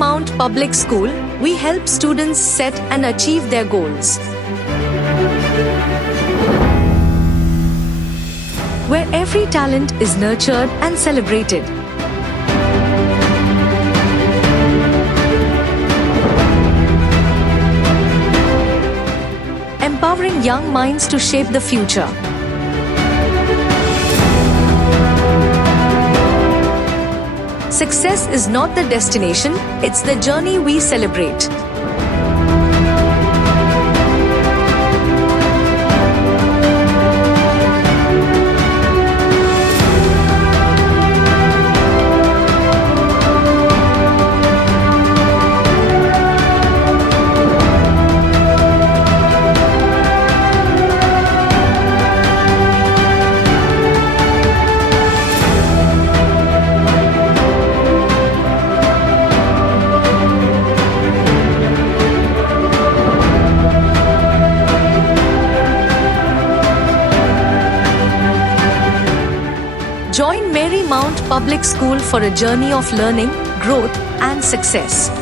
Marymount Public School, we help students set and achieve their goals. Where every talent is nurtured and celebrated. Empowering young minds to shape the future. Success is not the destination, it's the journey we celebrate. Join Marymount Public School for a journey of learning, growth, and success.